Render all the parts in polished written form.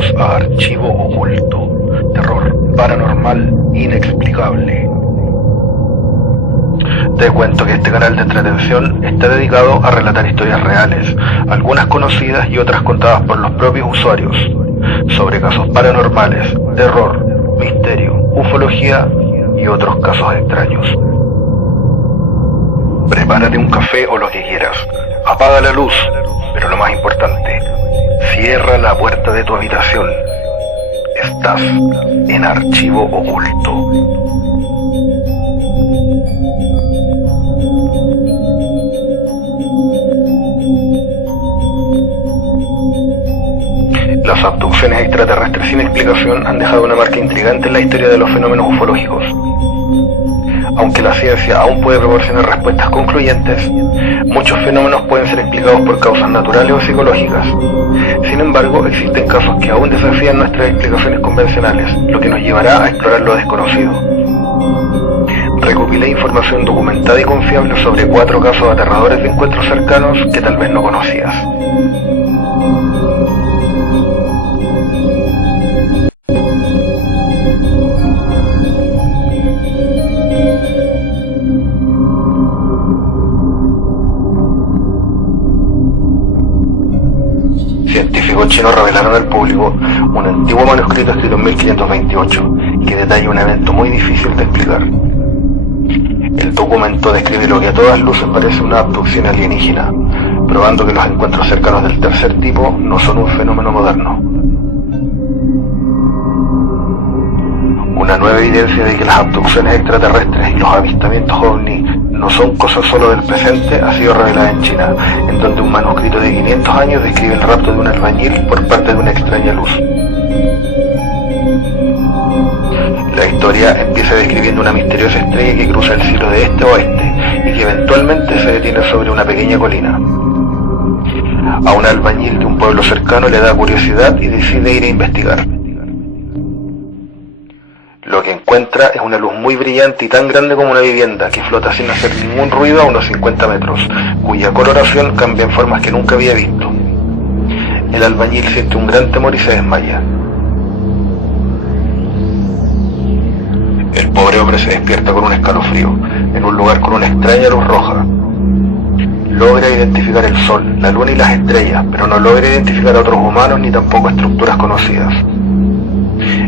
Bienvenidos a Archivo Oculto, terror paranormal inexplicable. Te cuento que este canal de entretención está dedicado a relatar historias reales, algunas conocidas y otras contadas por los propios usuarios, sobre casos paranormales, terror, misterio, ufología y otros casos extraños. Prepárate un café o lo que quieras, apaga la luz, pero lo más importante, cierra la puerta de tu habitación. Estás en Archivo Oculto. Las abducciones extraterrestres sin explicación han dejado una marca intrigante en la historia de los fenómenos ufológicos. Aunque la ciencia aún puede proporcionar respuestas concluyentes, muchos fenómenos pueden ser explicados por causas naturales o psicológicas. Sin embargo, existen casos que aún desafían nuestras explicaciones convencionales, lo que nos llevará a explorar lo desconocido. Recopilé información documentada y confiable sobre 4 casos aterradores de encuentros cercanos que tal vez no conocías. Científicos chinos revelaron al público un antiguo manuscrito escrito en 1528 que detalla un evento muy difícil de explicar. El documento describe lo que a todas luces parece una abducción alienígena, probando que los encuentros cercanos del tercer tipo no son un fenómeno moderno. Una nueva evidencia de que las abducciones extraterrestres y los avistamientos ovni no son cosas solo del presente ha sido revelada en China, en donde un manuscrito de 500 años describe el rapto de un albañil por parte de una extraña luz. La historia empieza describiendo una misteriosa estrella que cruza el cielo de este a oeste y que eventualmente se detiene sobre una pequeña colina. A un albañil de un pueblo cercano le da curiosidad y decide ir a investigar. Lo que encuentra es una luz muy brillante y tan grande como una vivienda que flota sin hacer ningún ruido a unos 50 metros, cuya coloración cambia en formas que nunca había visto. El albañil siente un gran temor y se desmaya. El pobre hombre se despierta con un escalofrío, en un lugar con una extraña luz roja. Logra identificar el sol, la luna y las estrellas, pero no logra identificar a otros humanos ni tampoco estructuras conocidas.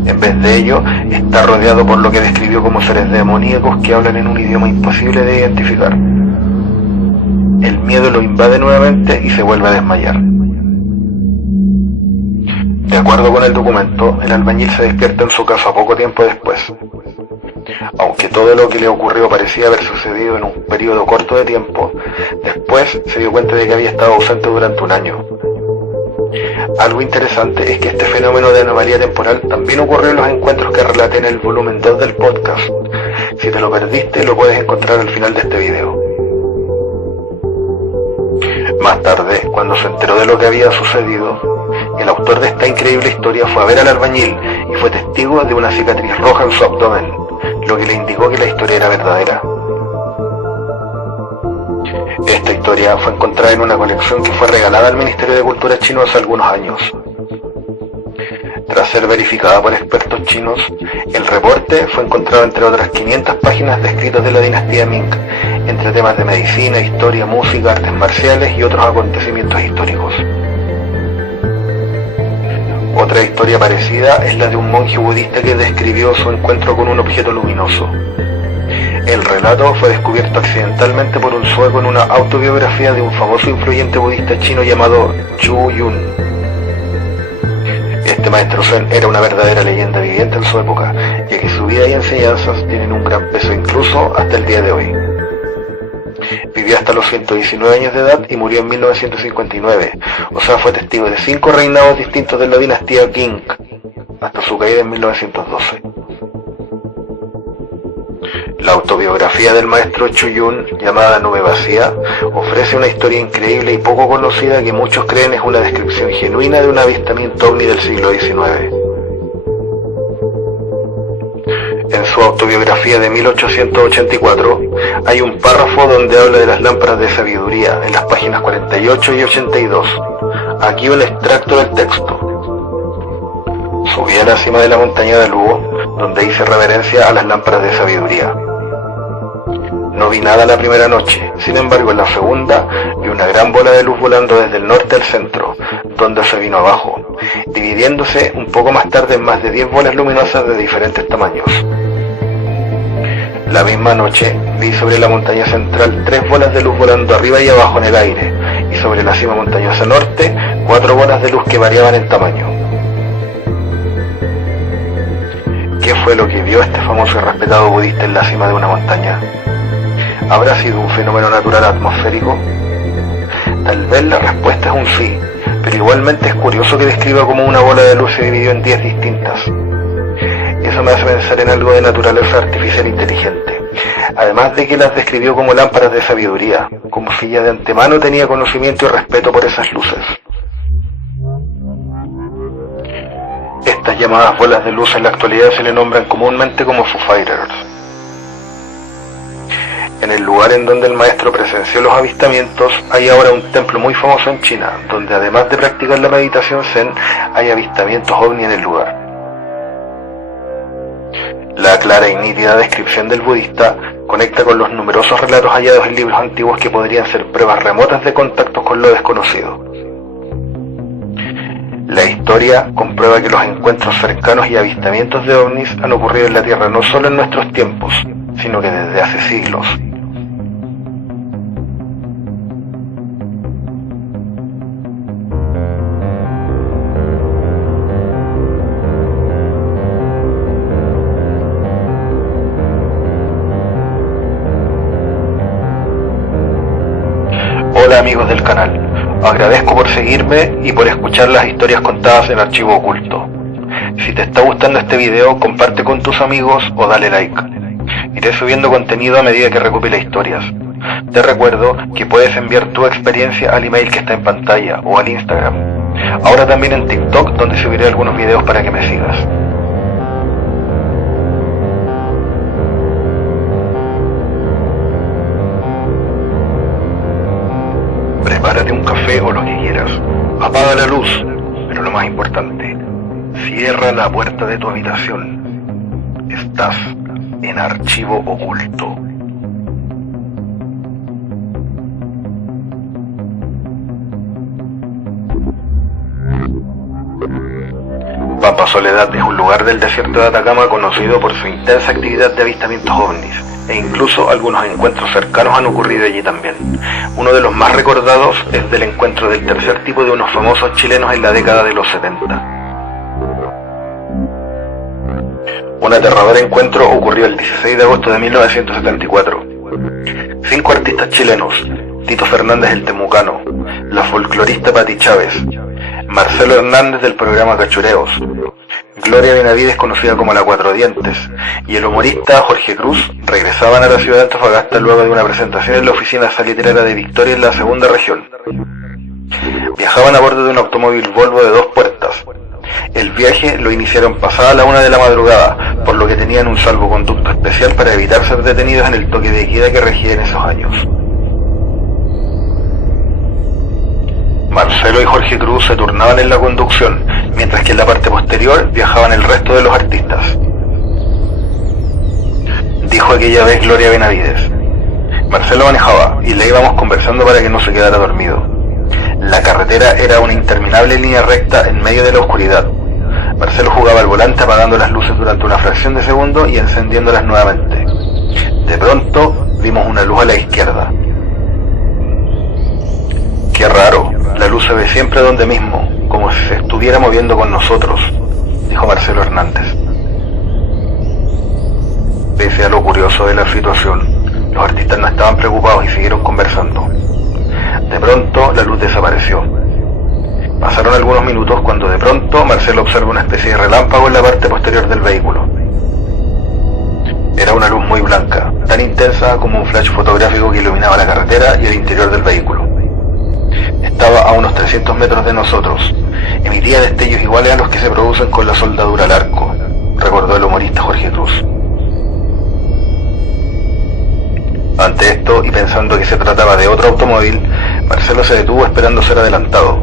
En vez de ello, está rodeado por lo que describió como seres demoníacos que hablan en un idioma imposible de identificar. El miedo lo invade nuevamente y se vuelve a desmayar. De acuerdo con el documento, el albañil se despierta en su casa poco tiempo después. Aunque todo lo que le ocurrió parecía haber sucedido en un periodo corto de tiempo, después se dio cuenta de que había estado ausente durante un año. Algo interesante es que este fenómeno de anomalía temporal también ocurrió en los encuentros que relaté en el volumen 2 del podcast. Si te lo perdiste, lo puedes encontrar al final de este video. Más tarde, cuando se enteró de lo que había sucedido, el autor de esta increíble historia fue a ver al albañil y fue testigo de una cicatriz roja en su abdomen, lo que le indicó que la historia era verdadera. Esta historia fue encontrada en una colección que fue regalada al Ministerio de Cultura chino hace algunos años. Tras ser verificada por expertos chinos, el reporte fue encontrado entre otras 500 páginas de escritos de la dinastía Ming, entre temas de medicina, historia, música, artes marciales y otros acontecimientos históricos. Otra historia parecida es la de un monje budista que describió su encuentro con un objeto luminoso. El relato fue descubierto accidentalmente por un sueco en una autobiografía de un famoso influyente budista chino llamado Chu Yun. Este maestro zen era una verdadera leyenda viviente en su época, ya que su vida y enseñanzas tienen un gran peso incluso hasta el día de hoy. Vivió hasta los 119 años de edad y murió en 1959, o sea fue testigo de 5 reinados distintos de la dinastía Qing, hasta su caída en 1912. La autobiografía del maestro Chu Yun, llamada La Nube Vacía, ofrece una historia increíble y poco conocida que muchos creen es una descripción genuina de un avistamiento ovni del siglo XIX. En su autobiografía de 1884, hay un párrafo donde habla de las lámparas de sabiduría en las páginas 48 y 82. Aquí un extracto del texto. Subí a la cima de la montaña de Lugo, donde hice reverencia a las lámparas de sabiduría. No vi nada la primera noche, sin embargo en la segunda vi una gran bola de luz volando desde el norte al centro, donde se vino abajo, dividiéndose un poco más tarde en más de 10 bolas luminosas de diferentes tamaños. La misma noche vi sobre la montaña central 3 bolas de luz volando arriba y abajo en el aire, y sobre la cima montañosa norte 4 bolas de luz que variaban en tamaño. ¿Qué fue lo que vio este famoso y respetado budista en la cima de una montaña? ¿Habrá sido un fenómeno natural atmosférico? Tal vez la respuesta es un sí, pero igualmente es curioso que describa cómo una bola de luz se dividió en 10 distintas. Eso me hace pensar en algo de naturaleza artificial inteligente, además de que las describió como lámparas de sabiduría, como si ya de antemano tenía conocimiento y respeto por esas luces. Estas llamadas bolas de luz en la actualidad se le nombran comúnmente como Foo Fighters. En el lugar en donde el maestro presenció los avistamientos hay ahora un templo muy famoso en China, donde además de practicar la meditación zen, hay avistamientos ovni en el lugar. La clara y nítida descripción del budista conecta con los numerosos relatos hallados en libros antiguos que podrían ser pruebas remotas de contactos con lo desconocido. La historia comprueba que los encuentros cercanos y avistamientos de ovnis han ocurrido en la Tierra no solo en nuestros tiempos, sino que desde hace siglos. Hola amigos del canal, agradezco por seguirme y por escuchar las historias contadas en Archivo Oculto. Si te está gustando este video, comparte con tus amigos o dale like. Iré subiendo contenido a medida que recopile historias. Te recuerdo que puedes enviar tu experiencia al email que está en pantalla o al Instagram. Ahora también en TikTok, donde subiré algunos videos para que me sigas. Prepárate un café o lo que quieras. Apaga la luz, pero lo más importante, cierra la puerta de tu habitación. Estás en Archivo Oculto. Pampa Soledad es un lugar del desierto de Atacama conocido por su intensa actividad de avistamientos ovnis, e incluso algunos encuentros cercanos han ocurrido allí también. Uno de los más recordados es del encuentro del tercer tipo de unos famosos chilenos en la década de los 70. Un aterrador encuentro ocurrió el 16 de agosto de 1974. 5 artistas chilenos, Tito Fernández el Temucano, la folclorista Pati Chávez, Marcelo Hernández del programa Cachureos, Gloria Benavides conocida como la Cuatro Dientes, y el humorista Jorge Cruz regresaban a la ciudad de Antofagasta luego de una presentación en la oficina salitera de Victoria en la segunda región. Viajaban a bordo de un automóvil Volvo de 2 puertas. El viaje lo iniciaron pasada la 1 de la madrugada, por lo que tenían un salvoconducto especial para evitar ser detenidos en el toque de queda que regía en esos años. Marcelo y Jorge Cruz se turnaban en la conducción, mientras que en la parte posterior viajaban el resto de los artistas. Dijo aquella vez Gloria Benavides. Marcelo manejaba y le íbamos conversando para que no se quedara dormido. La carretera era una interminable línea recta en medio de la oscuridad. Marcelo jugaba al volante apagando las luces durante una fracción de segundo y encendiéndolas nuevamente. De pronto vimos una luz a la izquierda. Qué raro, la luz se ve siempre donde mismo, como si se estuviera moviendo con nosotros, dijo Marcelo Hernández. Pese a lo curioso de la situación, los artistas no estaban preocupados y siguieron conversando. De pronto la luz desapareció. Pasaron algunos minutos cuando de pronto Marcelo observa una especie de relámpago en la parte posterior del vehículo. Era una luz muy blanca, tan intensa como un flash fotográfico que iluminaba la carretera y el interior del vehículo. Estaba a unos 300 metros de nosotros. Emitía destellos iguales a los que se producen con la soldadura al arco, recordó el humorista Jorge Cruz. Ante esto, y pensando que se trataba de otro automóvil, Marcelo se detuvo esperando ser adelantado.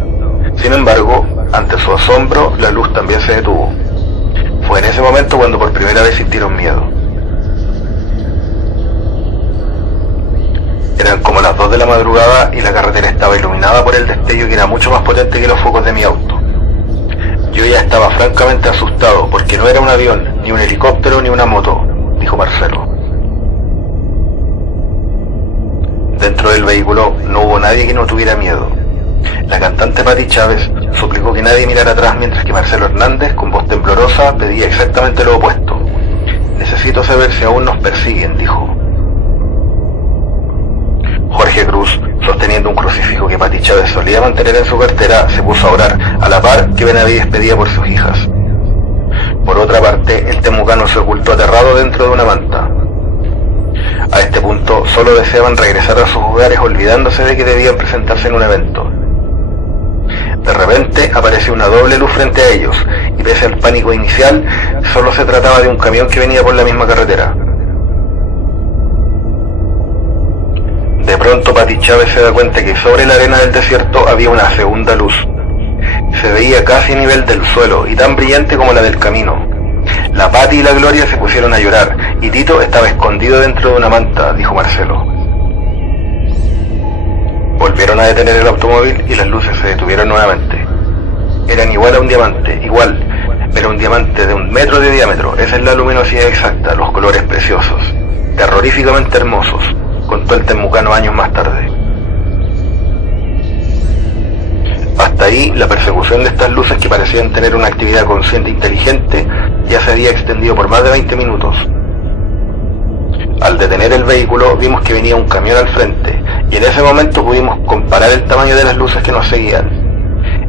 Sin embargo, ante su asombro, la luz también se detuvo. Fue en ese momento cuando por primera vez sintieron miedo. Eran como las 2 de la madrugada y la carretera estaba iluminada por el destello que era mucho más potente que los focos de mi auto. Yo ya estaba francamente asustado porque no era un avión, ni un helicóptero, ni una moto, dijo Marcelo. Dentro del vehículo no hubo nadie que no tuviera miedo. La cantante Patti Chávez suplicó que nadie mirara atrás mientras que Marcelo Hernández, con voz temblorosa, pedía exactamente lo opuesto. Necesito saber si aún nos persiguen, dijo. Jorge Cruz, sosteniendo un crucifijo que Patti Chávez solía mantener en su cartera, se puso a orar, a la par que Benavides pedía por sus hijas. Por otra parte, el temucano se ocultó aterrado dentro de una manta. A este punto, solo deseaban regresar a sus hogares olvidándose de que debían presentarse en un evento. De repente, apareció una doble luz frente a ellos, y pese al pánico inicial, solo se trataba de un camión que venía por la misma carretera. De pronto Patti Chávez se da cuenta que sobre la arena del desierto había una segunda luz. Se veía casi a nivel del suelo y tan brillante como la del camino. La Patti y la Gloria se pusieron a llorar y Tito estaba escondido dentro de una manta, dijo Marcelo. Volvieron a detener el automóvil y las luces se detuvieron nuevamente. Eran igual a un diamante, igual. Era un diamante de 1 metro de diámetro, esa es la luminosidad exacta, los colores preciosos, terroríficamente hermosos, contó el temucano años más tarde. Hasta ahí, la persecución de estas luces que parecían tener una actividad consciente e inteligente ya se había extendido por más de 20 minutos. Al detener el vehículo, vimos que venía un camión al frente, y en ese momento pudimos comparar el tamaño de las luces que nos seguían.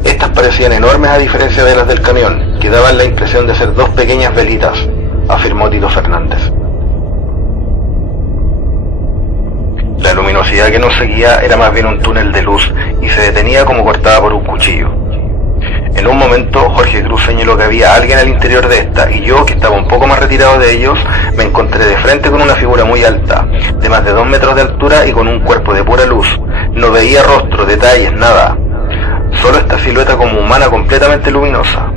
Estas parecían enormes a diferencia de las del camión, que daban la impresión de ser 2 pequeñas velitas, afirmó Tito Fernández. La luminosidad que nos seguía era más bien un túnel de luz y se detenía como cortada por un cuchillo. En un momento, Jorge Cruz señaló que había alguien al interior de esta y yo, que estaba un poco más retirado de ellos, me encontré de frente con una figura muy alta, de más de 2 metros de altura y con un cuerpo de pura luz. No veía rostro, detalles, nada. Solo esta silueta como humana completamente luminosa.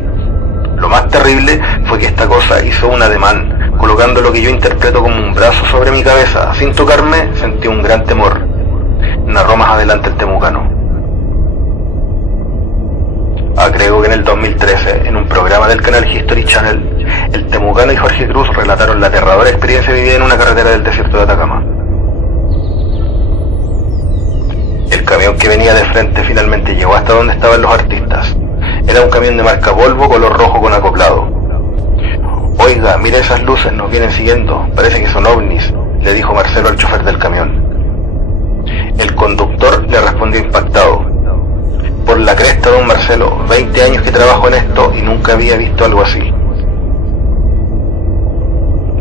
Lo más terrible fue que esta cosa hizo un ademán, colocando lo que yo interpreto como un brazo sobre mi cabeza. Sin tocarme, sentí un gran temor, narró más adelante el temucano. Agrego que en el 2013, en un programa del canal History Channel, el temucano y Jorge Cruz relataron la aterradora experiencia vivida en una carretera del desierto de Atacama. El camión que venía de frente finalmente llegó hasta donde estaban los artistas. Era un camión de marca Volvo color rojo con acoplado. Oiga, mire esas luces, nos vienen siguiendo, parece que son ovnis, le dijo Marcelo al chofer del camión. El conductor le respondió impactado. Por la cresta, don Marcelo, 20 años que trabajo en esto y nunca había visto algo así.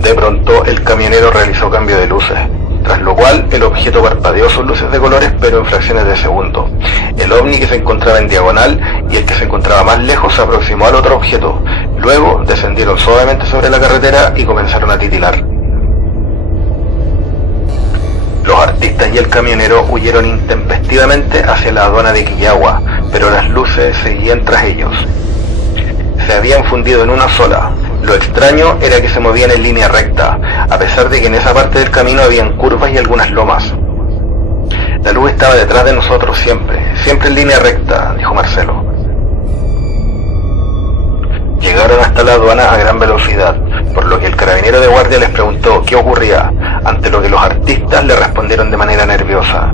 De pronto, el camionero realizó cambio de luces, tras lo cual el objeto parpadeó sus luces de colores pero en fracciones de segundo. El ovni que se encontraba en diagonal y el que se encontraba más lejos se aproximó al otro objeto. Luego descendieron suavemente sobre la carretera y comenzaron a titilar. Los artistas y el camionero huyeron intempestivamente hacia la aduana de Quillagua, pero las luces seguían tras ellos. Se habían fundido en una sola. Lo extraño era que se movían en línea recta, a pesar de que en esa parte del camino habían curvas y algunas lomas. La luz estaba detrás de nosotros siempre en línea recta, dijo Marcelo. Llegaron hasta la aduana a gran velocidad, por lo que el carabinero de guardia les preguntó qué ocurría, ante lo que los artistas le respondieron de manera nerviosa.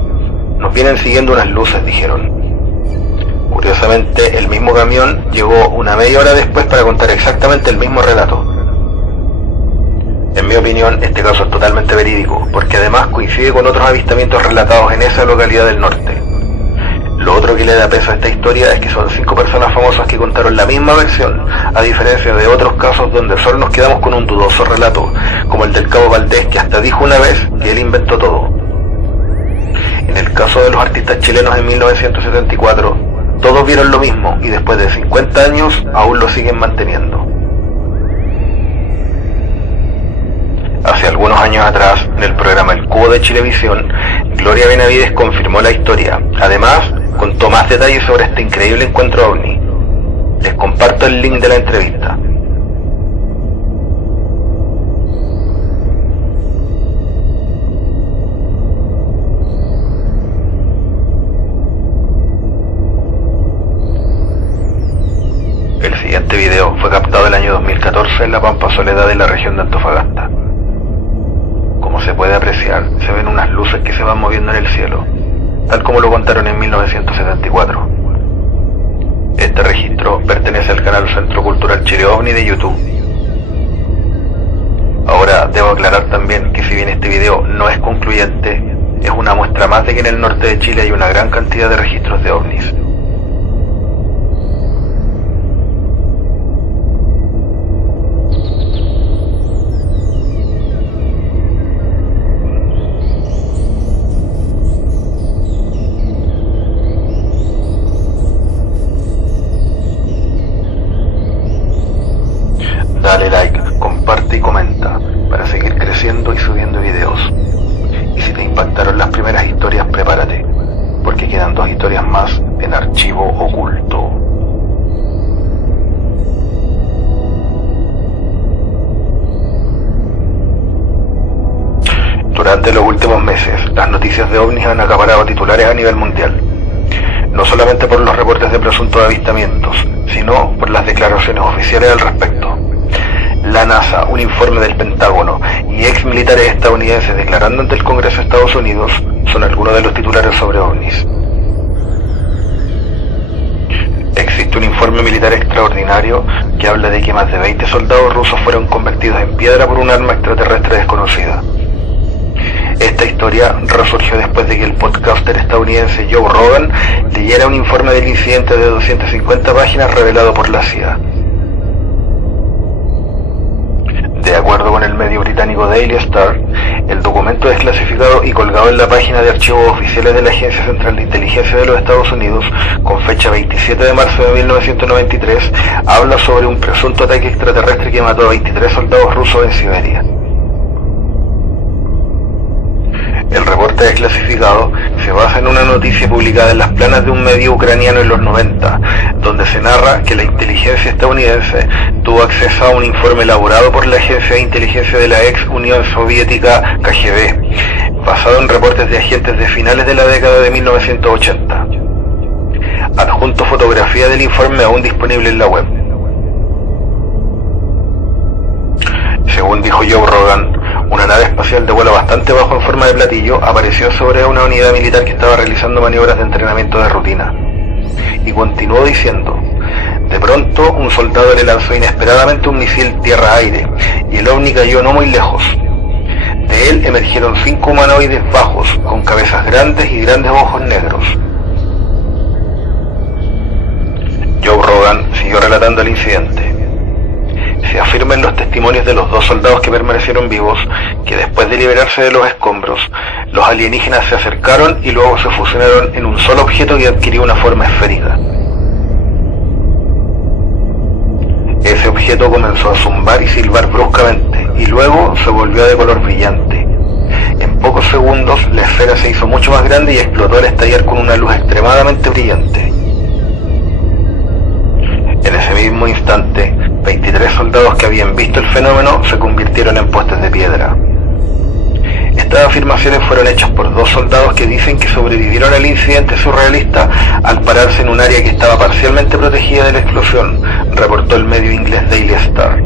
Nos vienen siguiendo unas luces, dijeron. Curiosamente, el mismo camión llegó una media hora después para contar exactamente el mismo relato. En mi opinión, este caso es totalmente verídico, porque además coincide con otros avistamientos relatados en esa localidad del norte. Lo otro que le da peso a esta historia es que son 5 personas famosas que contaron la misma versión, a diferencia de otros casos donde solo nos quedamos con un dudoso relato, como el del cabo Valdés, que hasta dijo una vez que él inventó todo. En el caso de los artistas chilenos en 1974, todos vieron lo mismo y después de 50 años aún lo siguen manteniendo. Hace algunos años atrás, en el programa El Cubo de Chilevisión, Gloria Benavides confirmó la historia. Además, contó más detalles sobre este increíble encuentro ovni. Les comparto el link de la entrevista. video fue captado el año 2014 en la Pampa Soledad de la región de Antofagasta. Como se puede apreciar, se ven unas luces que se van moviendo en el cielo, tal como lo contaron en 1974. Este registro pertenece al canal Centro Cultural Chile OVNI de YouTube. Ahora, debo aclarar también que si bien este video no es concluyente, es una muestra más de que en el norte de Chile hay una gran cantidad de registros de ovnis. Dale like, comparte y comenta para seguir creciendo y subiendo videos. Y si te impactaron las primeras historias, prepárate, porque quedan 2 historias más en archivo oculto. Durante los últimos meses, las noticias de ovnis han acaparado titulares a nivel mundial. No solamente por los reportes de presuntos avistamientos, sino por las declaraciones oficiales al respecto. La NASA, un informe del Pentágono y ex militares estadounidenses declarando ante el Congreso de Estados Unidos son algunos de los titulares sobre ovnis. Existe un informe militar extraordinario que habla de que más de 20 soldados rusos fueron convertidos en piedra por un arma extraterrestre desconocida. Esta historia resurgió después de que el podcaster estadounidense Joe Rogan leyera un informe del incidente de 250 páginas revelado por la CIA. De acuerdo con el medio británico Daily Star, el documento desclasificado y colgado en la página de archivos oficiales de la Agencia Central de Inteligencia de los Estados Unidos, con fecha 27 de marzo de 1993, habla sobre un presunto ataque extraterrestre que mató a 23 soldados rusos en Siberia. El reporte desclasificado se basa en una noticia publicada en las planas de un medio ucraniano en los 90, donde se narra que la inteligencia estadounidense tuvo acceso a un informe elaborado por la Agencia de Inteligencia de la ex Unión Soviética KGB, basado en reportes de agentes de finales de la década de 1980. Adjunto fotografía del informe aún disponible en la web. Según dijo Joe Rogan, una nave espacial de vuelo bastante bajo en forma de platillo apareció sobre una unidad militar que estaba realizando maniobras de entrenamiento de rutina. Y continuó diciendo: de pronto un soldado le lanzó inesperadamente un misil tierra-aire y el ovni cayó no muy lejos. De él emergieron 5 humanoides bajos, con cabezas grandes y grandes ojos negros. Joe Rogan siguió relatando el incidente. Se afirma en los testimonios de los 2 soldados que permanecieron vivos que después de liberarse de los escombros, los alienígenas se acercaron y luego se fusionaron en un solo objeto que adquirió una forma esférica. Ese objeto comenzó a zumbar y silbar bruscamente y luego se volvió de color brillante. En pocos segundos la esfera se hizo mucho más grande y explotó al estallar con una luz extremadamente brillante. En ese mismo instante, 23 soldados que habían visto el fenómeno se convirtieron en postes de piedra. Estas afirmaciones fueron hechas por 2 soldados que dicen que sobrevivieron al incidente surrealista al pararse en un área que estaba parcialmente protegida de la explosión, reportó el medio inglés Daily Star.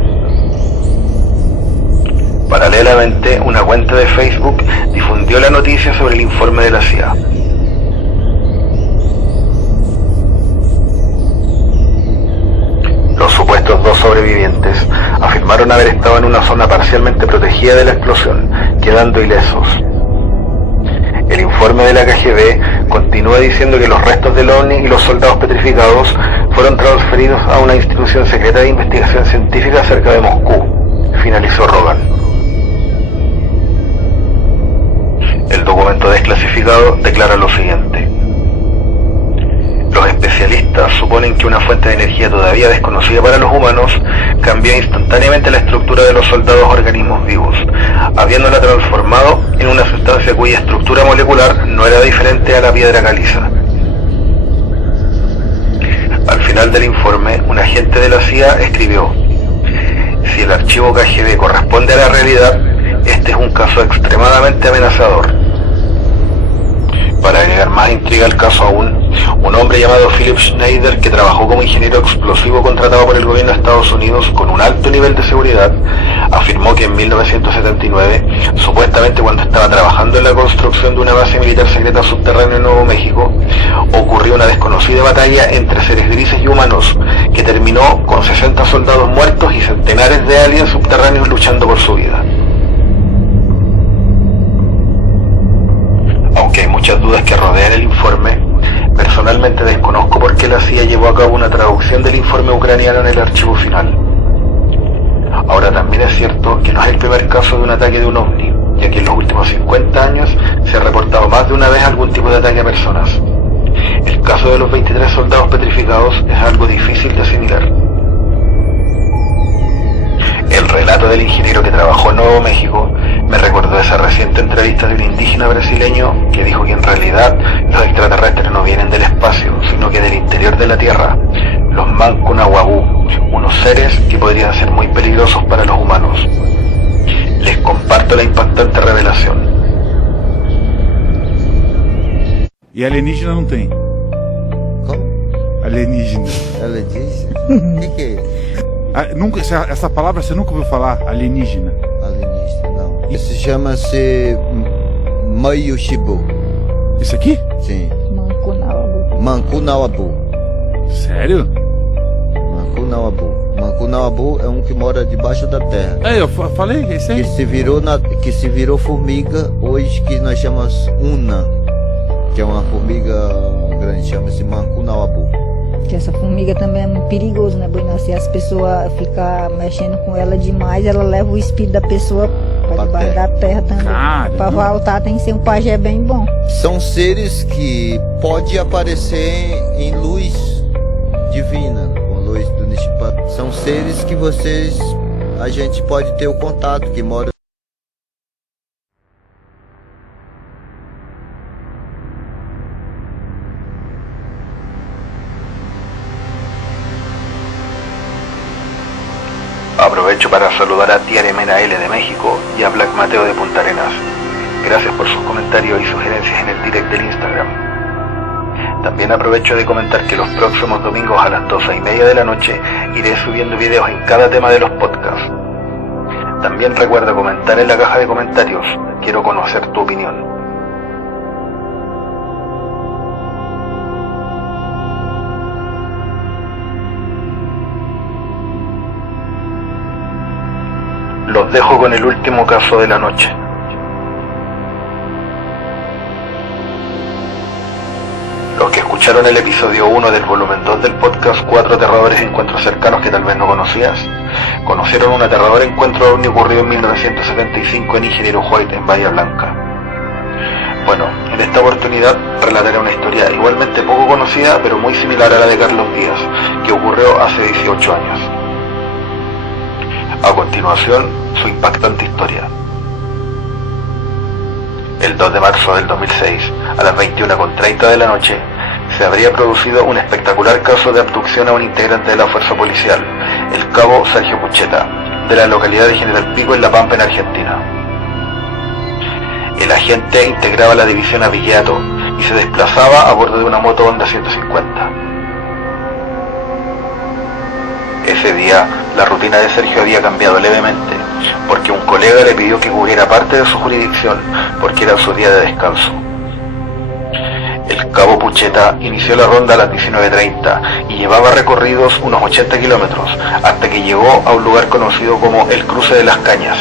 Paralelamente, una cuenta de Facebook difundió la noticia sobre el informe de la CIA. Los supuestos 2 sobrevivientes afirmaron haber estado en una zona parcialmente protegida de la explosión, quedando ilesos. El informe de la KGB continúa diciendo que los restos del ovni y los soldados petrificados fueron transferidos a una institución secreta de investigación científica cerca de Moscú, finalizó Rogan. El documento desclasificado declara lo siguiente: los especialistas suponen que una fuente de energía todavía desconocida para los humanos cambió instantáneamente la estructura de los soldados organismos vivos, habiéndola transformado en una sustancia cuya estructura molecular no era diferente a la piedra caliza. Al final del informe, un agente de la CIA escribió: si el archivo KGB corresponde a la realidad, este es un caso extremadamente amenazador. Para agregar más intriga al caso aún, un hombre llamado Philip Schneider, que trabajó como ingeniero explosivo contratado por el gobierno de Estados Unidos con un alto nivel de seguridad, afirmó que en 1979, supuestamente cuando estaba trabajando en la construcción de una base militar secreta subterránea en Nuevo México, ocurrió una desconocida batalla entre seres grises y humanos, que terminó con 60 soldados muertos y centenares de aliens subterráneos luchando por su vida. Aunque hay muchas dudas que rodean el informe, personalmente desconozco por qué la CIA llevó a cabo una traducción del informe ucraniano en el archivo final. Ahora también es cierto que no es el primer caso de un ataque de un ovni, ya que en los últimos 50 años se ha reportado más de una vez algún tipo de ataque a personas. El caso de los 23 soldados petrificados es algo difícil de asimilar. El relato del ingeniero que trabajó en Nuevo México me recordó esa reciente entrevista de un indígena brasileño que dijo que en realidad los extraterrestres no vienen del espacio, sino que del interior de la Tierra, los Mancunahuabú, unos seres que podrían ser muy peligrosos para los humanos. Les comparto la impactante revelación. E alienígena não tem. Como? Alienígena. Alienígena? O que é isso? Nunca, essa palavra você nunca ouviu falar? Alienígena. Alienígena, não. Isso chama-se Mayushibu. Isso aqui? Sim. Mancunahuabú. Mancunahuabú. Sério? Mancunahuabú. Mancunahuabú é um que mora debaixo da terra. É, eu falei, esse aí. Que se virou formiga hoje, que nós chamamos Una, que é uma formiga grande, chama-se Mancunahuabú. Que essa formiga também é muito perigoso, né, Bueno? Se as pessoas ficam mexendo com ela demais, ela leva o espírito da pessoa para debaixo da terra também. Para voltar tem que ser um pajé bem bom. São seres que pode aparecer em luz divina, com luz do Nishpa. São seres que a gente pode ter o contato, que mora. Aprovecho para saludar a Tiaremena L de México y a Black Mateo de Punta Arenas. Gracias por sus comentarios y sugerencias en el direct del Instagram. También aprovecho de comentar que los próximos domingos a las 12:30 de la noche iré subiendo videos en cada tema de los podcasts. También recuerda comentar en la caja de comentarios. Quiero conocer tu opinión. Los dejo con el último caso de la noche. Los que escucharon el episodio 1 del volumen 2 del podcast 4 aterradores encuentros cercanos que tal vez no conocías, conocieron un aterrador encuentro ovni ocurrido en 1975 en Ingeniero White, en Bahía Blanca. Bueno, en esta oportunidad relataré una historia igualmente poco conocida, pero muy similar a la de Carlos Díaz, que ocurrió hace 18 años. A continuación, su impactante historia. El 2 de marzo del 2006, a las 21:30 de la noche, se habría producido un espectacular caso de abducción a un integrante de la fuerza policial, el cabo Sergio Pucheta, de la localidad de General Pico, en La Pampa, en Argentina. El agente integraba la división Avillato y se desplazaba a bordo de una moto Honda 150. Ese día, la rutina de Sergio había cambiado levemente, porque un colega le pidió que cubriera parte de su jurisdicción, porque era su día de descanso. El cabo Pucheta inició la ronda a las 19:30 y llevaba recorridos unos 80 kilómetros, hasta que llegó a un lugar conocido como el Cruce de las Cañas.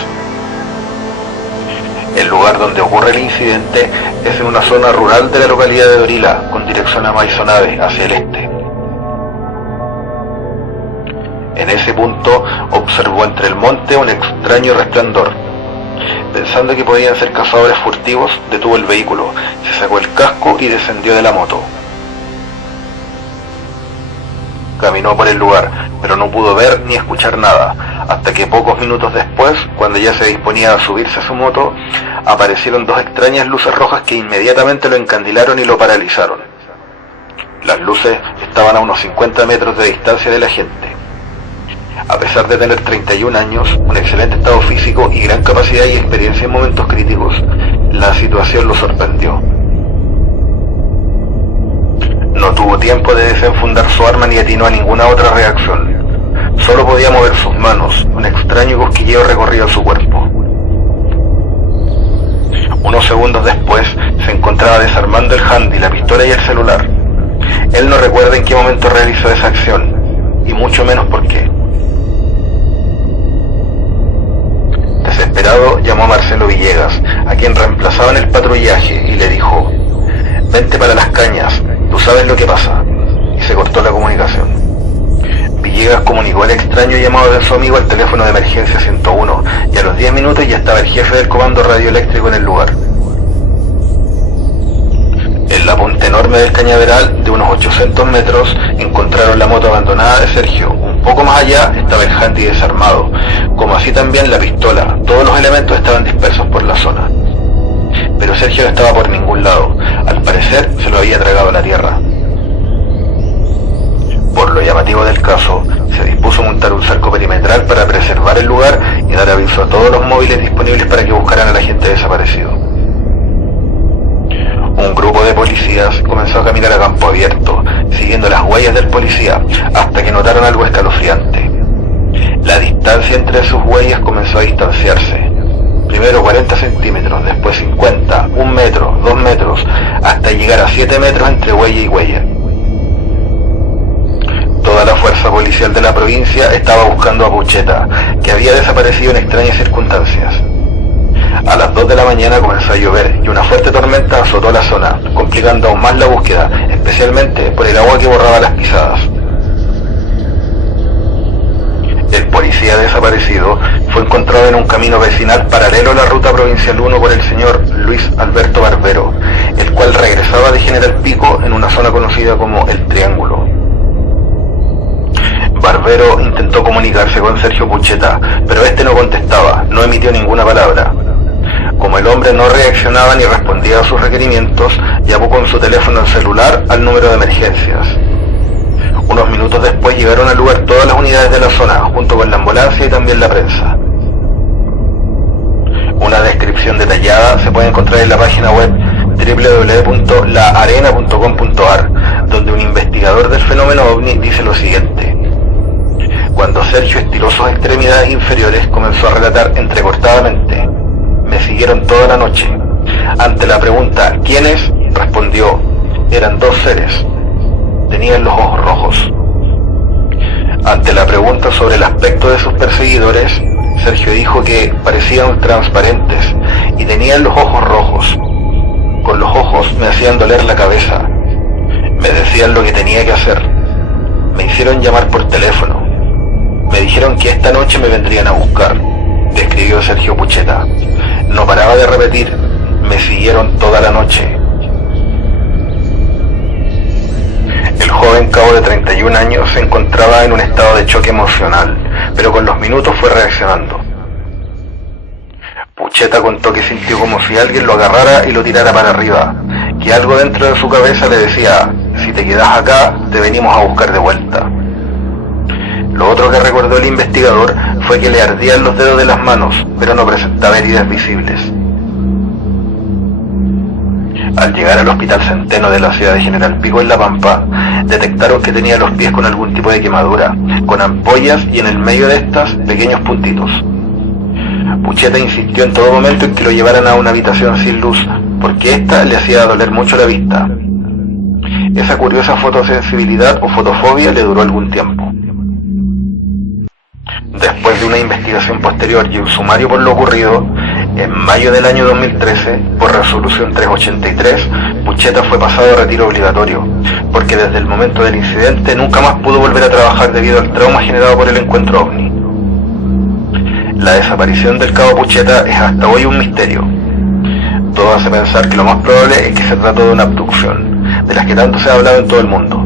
El lugar donde ocurre el incidente es en una zona rural de la localidad de Dorila, con dirección a Maisonave, hacia el este. En ese punto observó entre el monte un extraño resplandor. Pensando que podían ser cazadores furtivos, detuvo el vehículo, se sacó el casco y descendió de la moto. Caminó por el lugar, pero no pudo ver ni escuchar nada, hasta que pocos minutos después, cuando ya se disponía a subirse a su moto, aparecieron dos extrañas luces rojas que inmediatamente lo encandilaron y lo paralizaron. Las luces estaban a unos 50 metros de distancia de la gente. A pesar de tener 31 años, un excelente estado físico y gran capacidad y experiencia en momentos críticos, la situación lo sorprendió. No tuvo tiempo de desenfundar su arma ni atinó a ninguna otra reacción. Solo podía mover sus manos, un extraño cosquilleo recorría su cuerpo. Unos segundos después, se encontraba desarmando el handy, la pistola y el celular. Él no recuerda en qué momento realizó esa acción, y mucho menos por qué. Desesperado, llamó a Marcelo Villegas, a quien reemplazaba en el patrullaje, y le dijo: «Vente para Las Cañas, tú sabes lo que pasa», y se cortó la comunicación. Villegas comunicó el extraño llamado de su amigo al teléfono de emergencia 101, y a los 10 minutos ya estaba el jefe del comando radioeléctrico en el lugar. En la punta enorme del cañaveral, de unos 800 metros, encontraron la moto abandonada de Sergio. Un poco más allá estaba el handy desarmado, como así también la pistola. Todos los elementos estaban dispersos por la zona. Pero Sergio no estaba por ningún lado. Al parecer, se lo había tragado la tierra. Por lo llamativo del caso, se dispuso a montar un cerco perimetral para preservar el lugar y dar aviso a todos los móviles disponibles para que buscaran a la gente desaparecido. Un grupo de policías comenzó a caminar a campo abierto, siguiendo las huellas del policía, hasta que notaron algo escalofriante. La distancia entre sus huellas comenzó a distanciarse. Primero 40 centímetros, después 50, 1 metro, 2 metros, hasta llegar a 7 metros entre huella y huella. Toda la fuerza policial de la provincia estaba buscando a Pucheta, que había desaparecido en extrañas circunstancias. A las 2 de la mañana comenzó a llover y una fuerte tormenta azotó la zona, complicando aún más la búsqueda, especialmente por el agua que borraba las pisadas. El policía desaparecido fue encontrado en un camino vecinal paralelo a la ruta provincial 1 por el señor Luis Alberto Barbero, el cual regresaba de General Pico en una zona conocida como El Triángulo. Barbero intentó comunicarse con Sergio Pucheta, pero este no contestaba, no emitió ninguna palabra. Como el hombre no reaccionaba ni respondía a sus requerimientos, llamó con su teléfono celular al número de emergencias. Unos minutos después llegaron al lugar todas las unidades de la zona, junto con la ambulancia y también la prensa. Una descripción detallada se puede encontrar en la página web www.laarena.com.ar, donde un investigador del fenómeno OVNI dice lo siguiente: cuando Sergio estiró sus extremidades inferiores, comenzó a relatar entrecortadamente: «Me siguieron toda la noche. Ante la pregunta ¿quiénes?, respondió: eran 2 seres. Tenían los ojos rojos». Ante la pregunta sobre el aspecto de sus perseguidores, Sergio dijo que parecían transparentes y tenían los ojos rojos. Con los ojos me hacían doler la cabeza. Me decían lo que tenía que hacer. Me hicieron llamar por teléfono. Me dijeron que esta noche me vendrían a buscar, describió Sergio Pucheta. No paraba de repetir: me siguieron toda la noche. El joven cabo de 31 años se encontraba en un estado de choque emocional, pero con los minutos fue reaccionando. Pucheta contó que sintió como si alguien lo agarrara y lo tirara para arriba, que algo dentro de su cabeza le decía: si te quedas acá, te venimos a buscar de vuelta. Lo otro que recordó el investigador fue que le ardían los dedos de las manos, pero no presentaba heridas visibles. Al llegar al Hospital Centeno de la ciudad de General Pico en La Pampa, detectaron que tenía los pies con algún tipo de quemadura, con ampollas y en el medio de estas pequeños puntitos. Pucheta insistió en todo momento en que lo llevaran a una habitación sin luz, porque ésta le hacía doler mucho la vista. Esa curiosa fotosensibilidad o fotofobia le duró algún tiempo. Después de una investigación posterior y un sumario por lo ocurrido, en mayo del año 2013, por resolución 383, Pucheta fue pasado a retiro obligatorio, porque desde el momento del incidente nunca más pudo volver a trabajar debido al trauma generado por el encuentro OVNI. La desaparición del cabo Pucheta es hasta hoy un misterio. Todo hace pensar que lo más probable es que se trató de una abducción, de las que tanto se ha hablado en todo el mundo.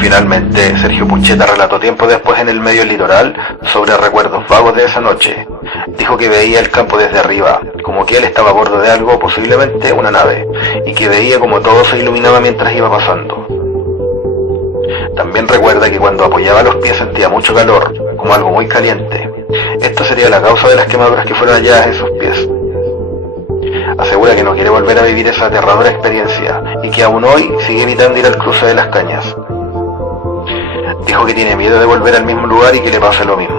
Finalmente, Sergio Pucheta relató tiempo después en el medio El Litoral sobre recuerdos vagos de esa noche. Dijo que veía el campo desde arriba, como que él estaba a bordo de algo, posiblemente una nave, y que veía como todo se iluminaba mientras iba pasando. También recuerda que cuando apoyaba los pies sentía mucho calor, como algo muy caliente. Esto sería la causa de las quemaduras que fueron halladas en sus pies. Asegura que no quiere volver a vivir esa aterradora experiencia y que aún hoy sigue evitando ir al cruce de las Cañas. Dijo que tiene miedo de volver al mismo lugar y que le pase lo mismo.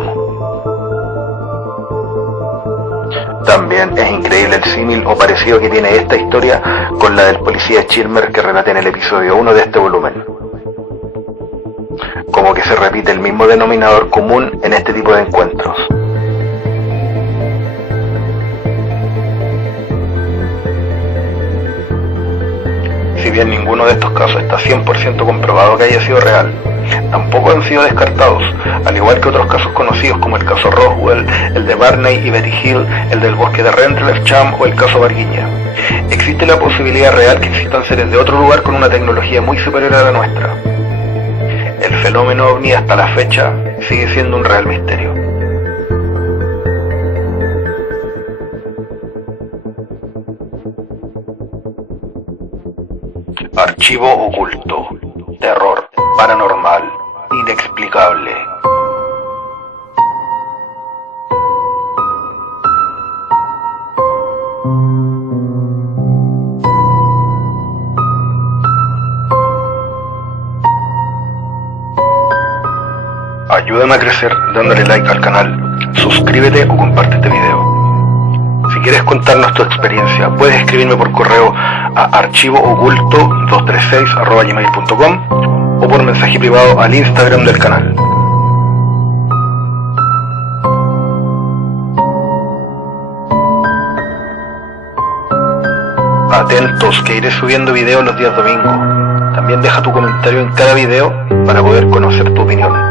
También es increíble el símil o parecido que tiene esta historia con la del policía Chilmer que relaté en el episodio 1 de este volumen. Como que se repite el mismo denominador común en este tipo de encuentros. Si bien ninguno de estos casos está 100% comprobado que haya sido real, tampoco han sido descartados, al igual que otros casos conocidos como el caso Roswell, el de Barney y Betty Hill, el del bosque de Rendlesham o el caso Varginha. Existe la posibilidad real que existan seres de otro lugar con una tecnología muy superior a la nuestra. El fenómeno ovni hasta la fecha sigue siendo un real misterio. Archivo oculto, terror paranormal, inexplicable. Ayúdame a crecer dándole like al canal, suscríbete o comparte este video. Si quieres contarnos tu experiencia, puedes escribirme por correo a archivooculto236@gmail.com o por mensaje privado al Instagram del canal. Atentos que iré subiendo videos los días domingos. También deja tu comentario en cada video para poder conocer tu opinión.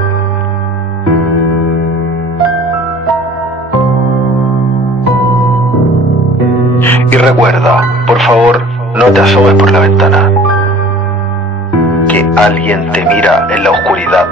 Y recuerda, por favor, no te asomes por la ventana, que alguien te mira en la oscuridad.